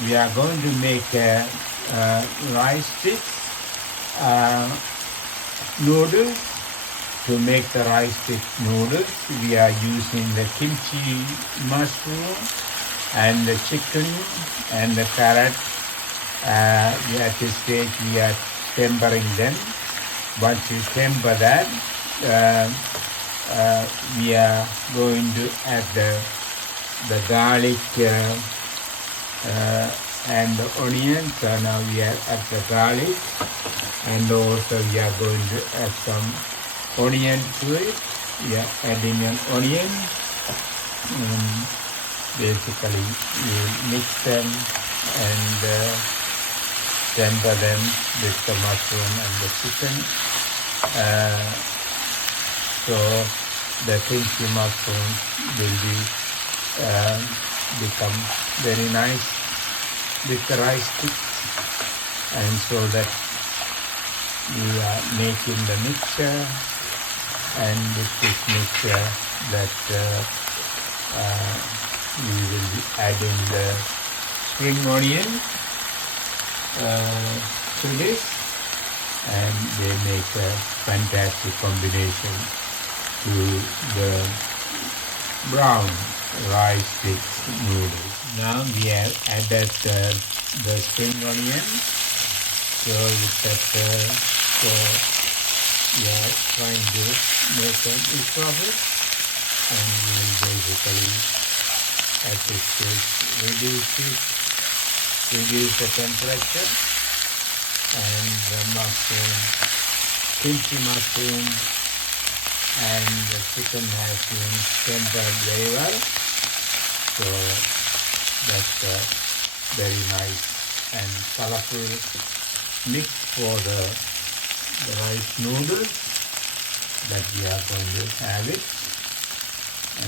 we are going to make rice sticks, noodles. To make the rice stick noodles, we are using the kimchi mushroom and the chicken and the carrot. At this stage, we are tempering them. Once you temper that, we are going to add the garlic and the onion. So now we are at the garlic, and also we are going to add some onion to it. We are adding an onion. Basically, we mix them and temper them with the mushroom and the chicken. So the kimchi mushroom will be become very nice with the rice sticks, and so that we are making the mixture, and with this mixture that we will be adding the spring onion to this, and they make a fantastic combination to the brown rice sticks noodles. Now we have added the spring onion. So with that, so we are trying to make a mix of it, and we will basically at this stage reduce the temperature, and the mushroom, kimchi mushroom, and the chicken has been tempered very well. So that's a very nice and colorful mix for the rice noodles that we are going to have it,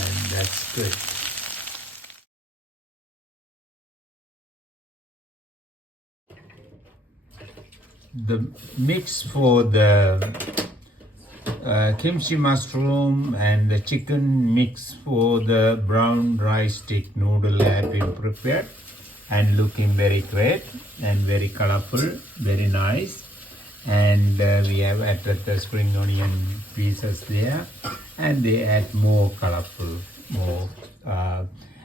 and that's good. The mix for the kimchi mushroom and the chicken mix for the brown rice stick noodle have been prepared and looking very great and very colorful, very nice. And we have added the spring onion pieces there, and they add more colorful,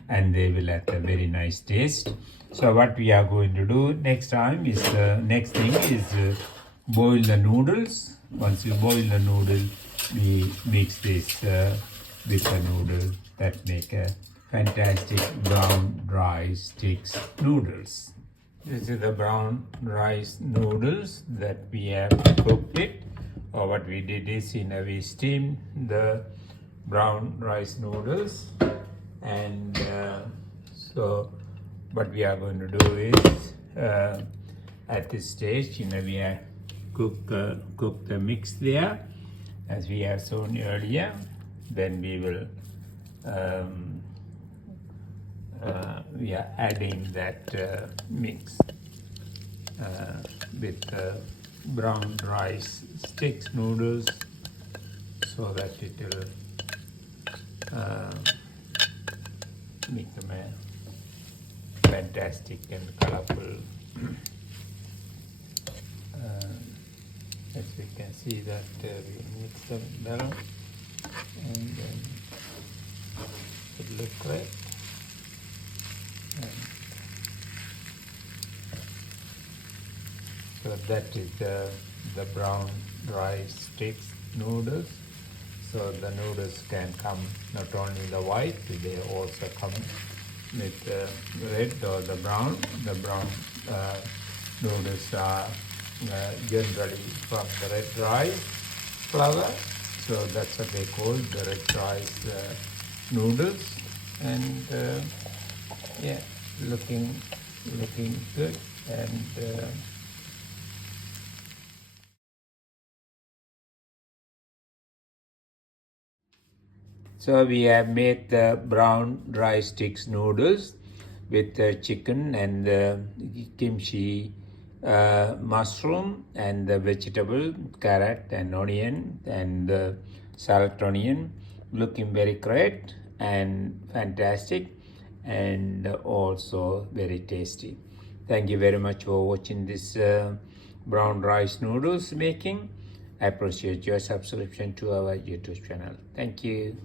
and they will add a very nice taste. So what we are going to do next time is next thing is boil the noodles. Once you boil the noodle, we mix this with the noodle that make a fantastic brown rice sticks noodles. This is the brown rice noodles that we have cooked it. Or what we did is, we steamed the brown rice noodles, and so what we are going to do is at this stage, we are cook the mix there as we have shown earlier. Then we will we are adding that mix with brown rice sticks noodles, so that it will make them a fantastic and colorful. As we can see that we mix them well, and then it looks great. So that is the brown rice sticks noodles. So the noodles can come not only the white, they also come with the red or the brown. The brown noodles are generally from the red rice flour. So that's what they call the red rice noodles. And yeah, looking good. And so we have made the brown rice sticks noodles with the chicken and the kimchi mushroom and the vegetable, carrot and onion and the salad onion, looking very great and fantastic. and also very tasty. Thank you very much for watching this brown rice noodles making. I appreciate your subscription to our YouTube channel. Thank you.